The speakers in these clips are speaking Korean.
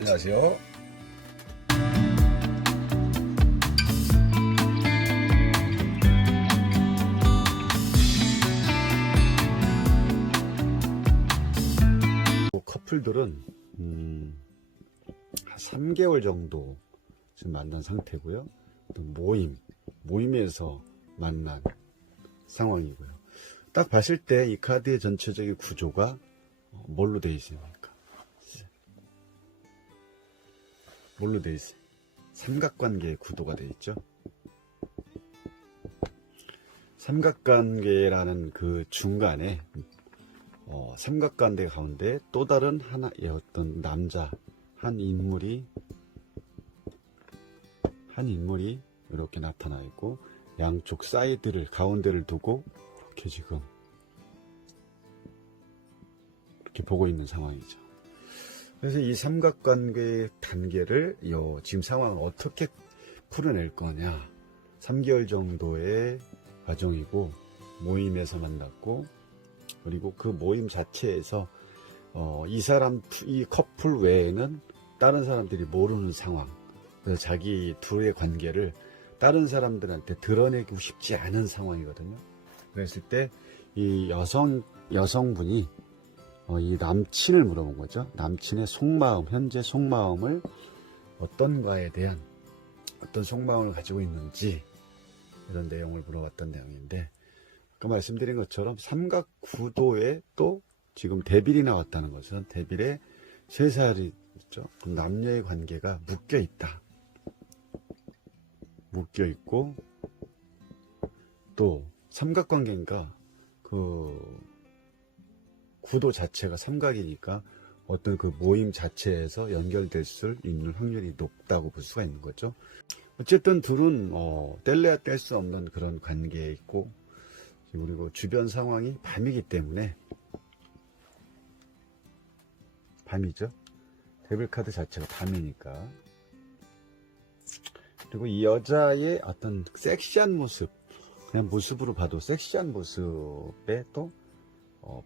안녕하세요. 커플들은 한 3개월 정도 지금 만난 상태고요. 또 모임에서 만난 상황이고요. 딱 봤을 때 이 카드의 전체적인 구조가 뭘로 되어 있습니까? 뭘로 되어 있어요? 삼각관계의 구도가 되어 있죠. 삼각관계라는 그 중간에 삼각관계 가운데 또 다른 하나의 어떤 남자 한 인물이 이렇게 나타나 있고, 양쪽 사이드를 가운데를 두고 이렇게 지금 이렇게 보고 있는 상황이죠. 그래서 이 삼각관계의 단계를 지금 상황을 어떻게 풀어낼 거냐, 3개월 정도의 과정이고, 모임에서 만났고, 그리고 그 모임 자체에서 이 커플 외에는 다른 사람들이 모르는 상황. 그래서 자기 둘의 관계를 다른 사람들한테 드러내고 싶지 않은 상황이거든요. 그랬을 때 이 여성분이 이 남친을 물어본 거죠. 남친의 속마음, 현재 속마음을 어떤가에 대한 어떤 속마음을 가지고 있는지, 이런 내용을 물어봤던 내용인데, 아까 말씀드린 것처럼 삼각 구도에 또 지금 데빌이 나왔다는 것은 데빌의 쇠살이 있죠. 남녀의 관계가 묶여 있다. 묶여 있고, 또 삼각관계인가 그 구도 자체가 삼각이니까 어떤 그 모임 자체에서 연결될 수 있는 확률이 높다고 볼 수가 있는 거죠. 어쨌든 둘은 뗄래야 뗄 수 없는 그런 관계에 있고, 그리고 주변 상황이 밤이기 때문에, 밤이죠. 데빌 카드 자체가 밤이니까. 그리고 이 여자의 어떤 섹시한 모습, 그냥 모습으로 봐도 섹시한 모습에 또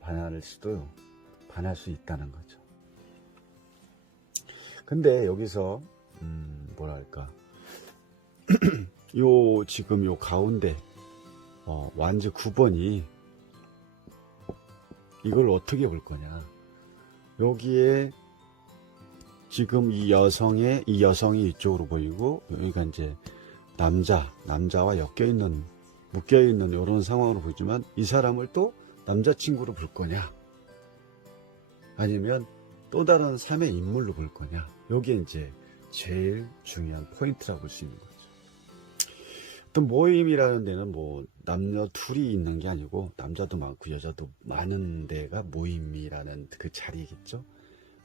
반할 수 있다는 거죠. 근데 여기서 뭐랄까 지금 요 가운데 완즈 9번이 이걸 어떻게 볼 거냐, 여기에 지금 이 여성이 이쪽으로 보이고, 여기가 이제 남자와 묶여있는 이런 상황으로 보이지만, 이 사람을 또 남자친구로 볼 거냐, 아니면 또 다른 3의 인물로 볼 거냐, 여기에 이제 제일 중요한 포인트라고 볼 수 있는 거죠. 또 모임이라는 데는 뭐 남녀 둘이 있는 게 아니고, 남자도 많고 여자도 많은 데가 모임이라는 그 자리겠죠.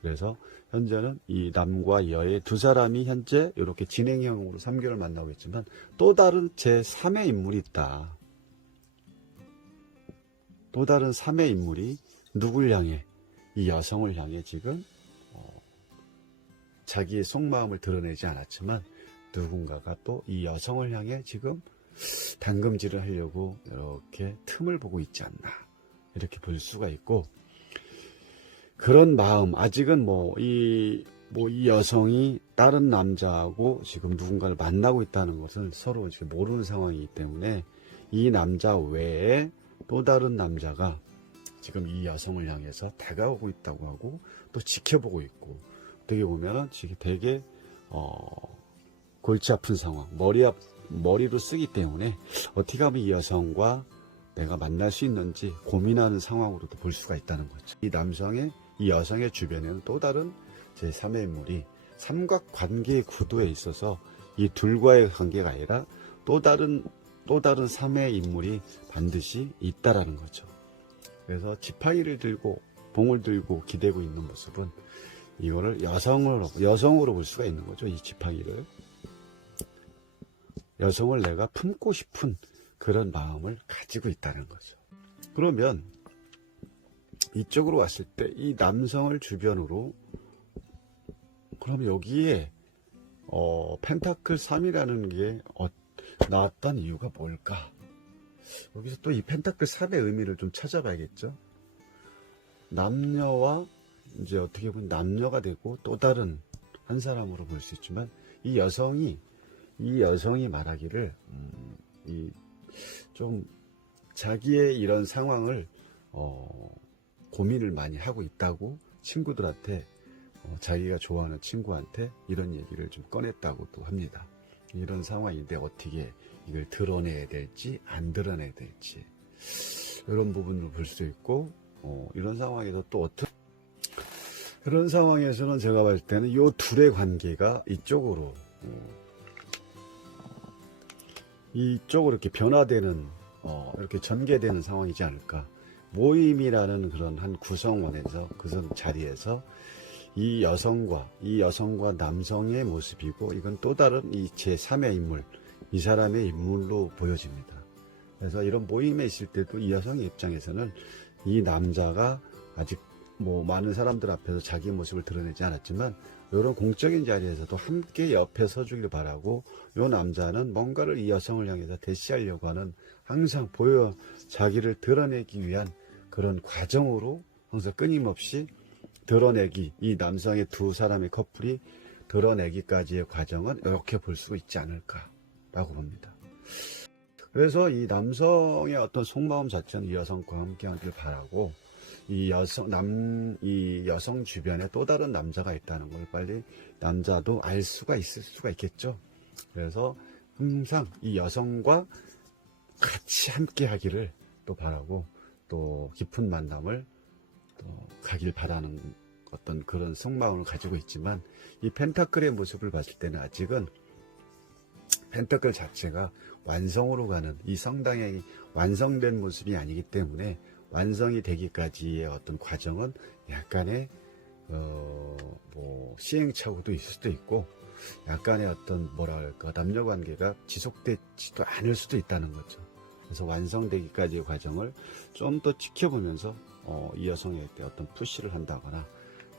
그래서 현재는 이 남과 여의 두 사람이 현재 이렇게 진행형으로 3개월 만나고 있지만, 또 다른 제3의 인물이 있다. 또 다른 3의 인물이 누굴 향해, 이 여성을 향해 지금 자기의 속마음을 드러내지 않았지만, 누군가가 또 이 여성을 향해 지금 당금질을 하려고 이렇게 틈을 보고 있지 않나, 이렇게 볼 수가 있고, 그런 마음, 아직은 이 여성이 다른 남자하고 지금 누군가를 만나고 있다는 것을 서로 지금 모르는 상황이기 때문에, 이 남자 외에 또 다른 남자가 지금 이 여성을 향해서 다가오고 있다고 하고, 또 지켜보고 있고, 어떻게 보면은 지금 되게 골치 아픈 상황, 머리로 쓰기 때문에 어떻게 하면 이 여성과 내가 만날 수 있는지 고민하는 상황으로도 볼 수가 있다는 거죠. 이 여성의 주변에는 또 다른 제3의 인물이 삼각관계의 구도에 있어서 이 둘과의 관계가 아니라 또 다른 3의 인물이 반드시 있다라는 거죠. 그래서 지팡이를 들고 봉을 들고 기대고 있는 모습은, 이거를 여성으로 볼 수가 있는 거죠. 이 지팡이를, 여성을 내가 품고 싶은 그런 마음을 가지고 있다는 거죠. 그러면 이쪽으로 왔을 때 이 남성을 주변으로, 그럼 여기에 펜타클 3이라는 게 나왔던 이유가 뭘까? 여기서 또 이 펜타클 3의 의미를 좀 찾아봐야겠죠. 남녀와 이제 어떻게 보면 남녀가 되고, 또 다른 한 사람으로 볼 수 있지만 이 여성이 말하기를 좀 자기의 이런 상황을 고민을 많이 하고 있다고 친구들한테 자기가 좋아하는 친구한테 이런 얘기를 좀 꺼냈다고도 합니다. 이런 상황인데 어떻게 이걸 드러내야 될지 안 드러내야 될지 이런 부분을 볼 수 있고 이런 상황에서 또 어떻게 그런 상황에서는 제가 봤을 때는 이 둘의 관계가 이쪽으로 이렇게 변화되는 이렇게 전개되는 상황이지 않을까. 모임이라는 그런 한 구성원에서 그 자리에서 이 여성과 남성의 모습이고 이건 또 다른 이 제3의 인물, 이 사람의 인물로 보여집니다. 그래서 이런 모임에 있을 때도 이 여성의 입장에서는 이 남자가 아직 많은 사람들 앞에서 자기 모습을 드러내지 않았지만 이런 공적인 자리에서도 함께 옆에 서주길 바라고 이 남자는 뭔가를 이 여성을 향해서 대시하려고 하는 항상 자기를 드러내기 위한 그런 과정으로 항상 끊임없이 드러내기 이 남성의 두 사람의 커플이 드러내기까지의 과정은 이렇게 볼 수 있지 않을까라고 봅니다. 그래서 이 남성의 어떤 속마음 자체는 이 여성과 함께 하길 바라고 이 여성 주변에 또 다른 남자가 있다는 걸 빨리 남자도 알 수가 있을 수가 있겠죠. 그래서 항상 이 여성과 같이 함께 하기를 또 바라고 또 깊은 만남을 또 가길 바라는 어떤 그런 속마음을 가지고 있지만 이 펜타클의 모습을 봤을 때는 아직은 펜타클 자체가 완성으로 가는 이 성당의 완성된 모습이 아니기 때문에 완성이 되기까지의 어떤 과정은 약간의 시행착오도 있을 수도 있고 약간의 어떤 남녀 관계가 지속되지도 않을 수도 있다는 거죠. 그래서 완성되기까지의 과정을 좀 더 지켜보면서 이 여성에게 어떤 푸시를 한다거나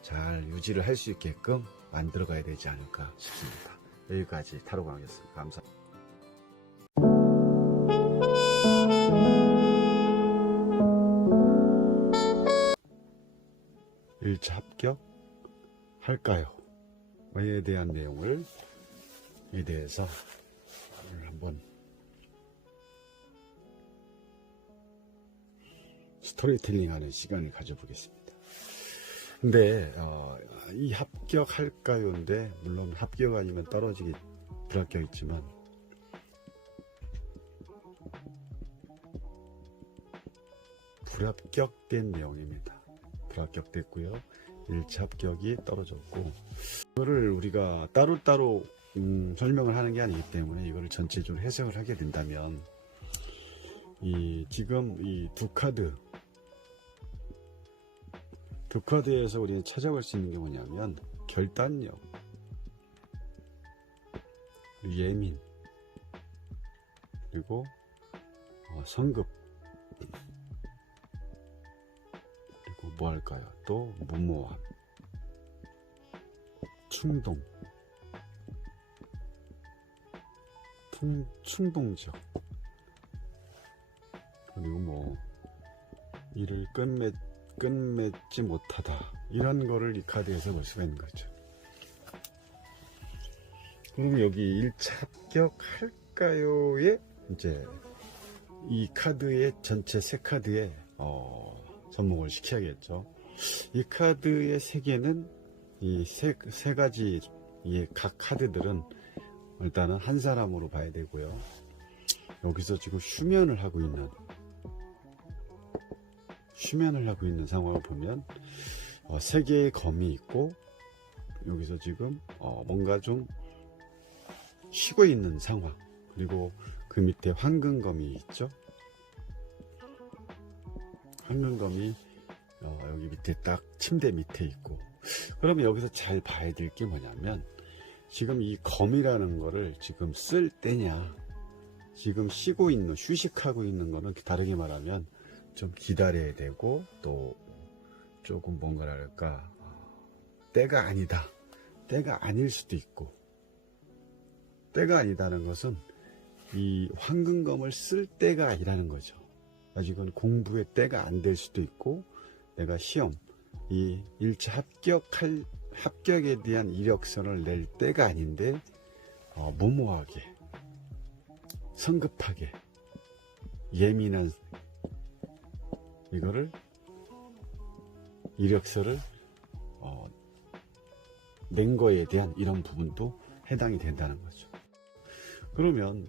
잘 유지를 할 수 있게끔 만들어 가야 되지 않을까 싶습니다. 여기까지 타로 강의였습니다. 감사합니다. 1차 합격할까요? 에 대한 내용을 에 대해서 오늘 한번 스토리텔링하는 시간을 가져보겠습니다. 근데 이 합격할까요인데 물론 합격 아니면 떨어지기 불합격 있지만 불합격된 내용입니다. 불합격됐고요. 1차 합격이 떨어졌고 이거를 우리가 따로따로 설명을 하는 게 아니기 때문에 이거를 전체적으로 해석을 하게 된다면 지금 이 두 카드에서 우리는 찾아볼 수 있는 게 뭐냐면 결단력, 예민, 그리고 성급, 그리고 뭐 할까요? 또 무모함, 충동, 충동적, 그리고 일을 끝맺지 못하다, 이런 거를 이 카드에서 볼 수가 있는 거죠. 그럼 여기 1차 합격할까요에 이제 이 카드의 전체 세 카드에 접목을 시켜야겠죠. 이 카드의 세 개는 이 세 가지 이 각 카드들은 일단은 한 사람으로 봐야 되고요. 여기서 지금 휴면을 하고 있는 상황을 보면 세 개의 검이 있고 여기서 지금 뭔가 좀 쉬고 있는 상황, 그리고 그 밑에 황금검이 있죠. 황금검이 여기 밑에 딱 침대 밑에 있고, 그러면 여기서 잘 봐야 될 게 뭐냐면 지금 이 검이라는 거를 지금 쓸 때냐, 지금 휴식하고 있는 거는 다르게 말하면 좀 기다려야 되고, 또 조금 뭔가랄까 때가 아니다, 때가 아닐 수도 있고, 때가 아니다는 것은 이 황금검을 쓸 때가 아니라는 거죠. 아직은 공부의 때가 안 될 수도 있고, 내가 시험 이 1차 합격할 합격에 대한 이력서를 낼 때가 아닌데 무모하게, 성급하게, 예민한 이거를 이력서를 낸 거에 대한 이런 부분도 해당이 된다는 거죠. 그러면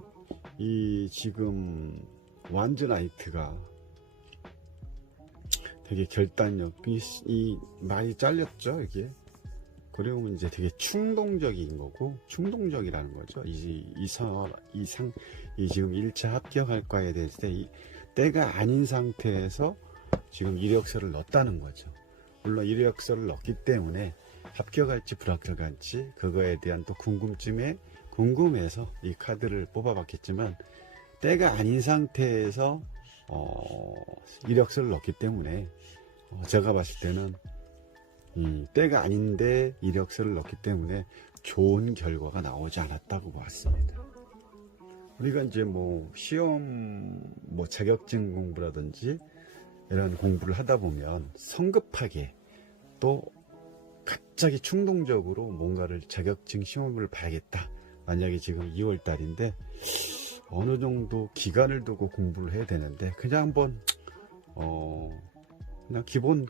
이 지금 완전나이트가 되게 결단력이 많이 잘렸죠, 이게. 그리고 이제 되게 충동적인 거고, 충동적이라는 거죠. 이 지금 1차 합격할 과에 대해서 때가 아닌 상태에서 지금 이력서를 넣었다는 거죠. 물론 이력서를 넣기 때문에 합격할지 불합격할지 그거에 대한 또 궁금해서 이 카드를 뽑아봤겠지만, 때가 아닌 상태에서 이력서를 넣었기 때문에 제가 봤을 때는 때가 아닌데 이력서를 넣었기 때문에 좋은 결과가 나오지 않았다고 봤습니다. 우리가 이제 시험 자격증 공부라든지 이런 공부를 하다 보면 성급하게 또 갑자기 충동적으로 뭔가를 자격증 시험을 봐야겠다. 만약에 지금 2월 달인데 어느 정도 기간을 두고 공부를 해야 되는데 그냥 한번 그냥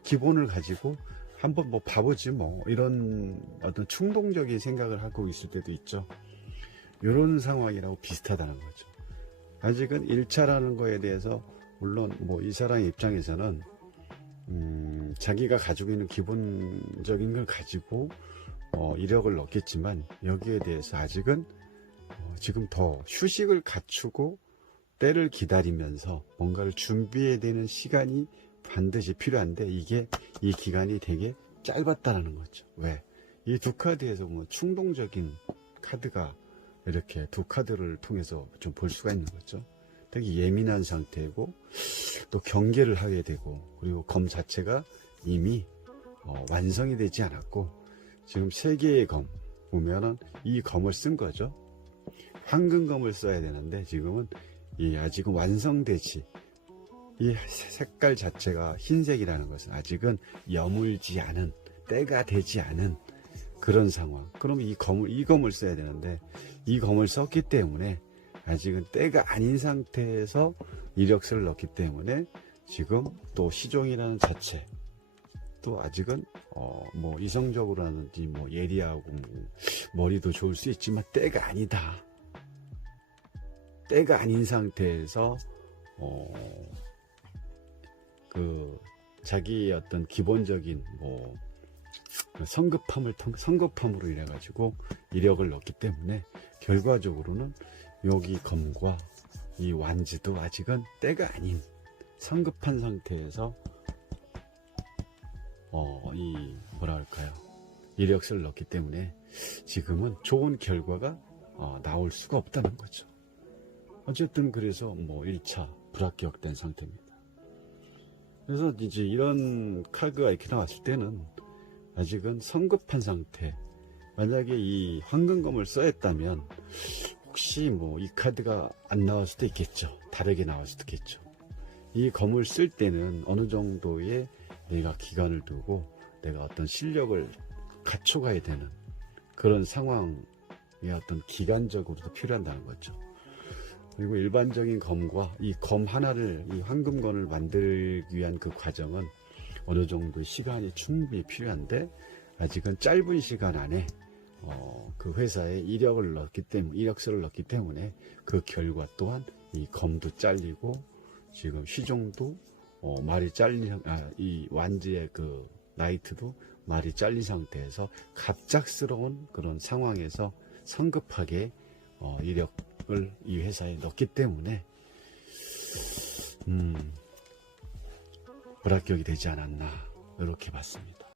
기본을 가지고 한번 봐보지 이런 어떤 충동적인 생각을 하고 있을 때도 있죠. 이런 상황이라고 비슷하다는 거죠. 아직은 1차라는 거에 대해서 물론 이 사람 입장에서는 자기가 가지고 있는 기본적인 걸 가지고 이력을 넣겠지만 여기에 대해서 아직은 지금 더 휴식을 갖추고 때를 기다리면서 뭔가를 준비해야 되는 시간이 반드시 필요한데 이 기간이 되게 짧았다는 거죠. 왜? 이 두 카드에서 충동적인 카드가 이렇게 두 카드를 통해서 좀 볼 수가 있는 거죠. 되게 예민한 상태고 또 경계를 하게 되고, 그리고 검 자체가 이미 완성이 되지 않았고, 지금 3개의 검 보면은 이 검을 쓴 거죠. 황금검을 써야 되는데 지금은 아직은 완성되지, 이 색깔 자체가 흰색이라는 것은 아직은 여물지 않은, 때가 되지 않은 그런 상황. 그럼 이 검을 써야 되는데 이 검을 썼기 때문에 아직은 때가 아닌 상태에서 이력서를 넣기 때문에 지금 또 시종이라는 자체, 또 아직은 이성적으로라든지 예리하고 머리도 좋을 수 있지만 때가 아니다. 때가 아닌 상태에서 자기의 어떤 기본적인 성급함으로 인해 가지고 이력을 넣기 때문에 결과적으로는 여기 검과 이 완지도 아직은 때가 아닌 성급한 상태에서 이력서를 넣기 때문에 지금은 좋은 결과가 나올 수가 없다는 거죠. 어쨌든 그래서 1차 불합격된 상태입니다. 그래서 이제 이런 카드가 이렇게 나왔을 때는 아직은 성급한 상태. 만약에 이 황금검을 써였다면 혹시 이 카드가 안 나올 수도 있겠죠. 다르게 나올 수도 있겠죠. 이 검을 쓸 때는 어느 정도의 내가 기간을 두고 내가 어떤 실력을 갖춰가야 되는 그런 상황이 어떤 기간적으로도 필요한다는 거죠. 그리고 일반적인 검과 이 검 하나를, 이 황금검을 만들기 위한 그 과정은 어느 정도의 시간이 충분히 필요한데 아직은 짧은 시간 안에 그 회사에 이력서를 넣기 때문에 그 결과 또한 이 검도 잘리고 지금 시종도 이 완지의 그 나이트도 말이 잘린 상태에서 갑작스러운 그런 상황에서 성급하게 이력을 이 회사에 넣기 때문에 불합격이 되지 않았나 이렇게 봤습니다.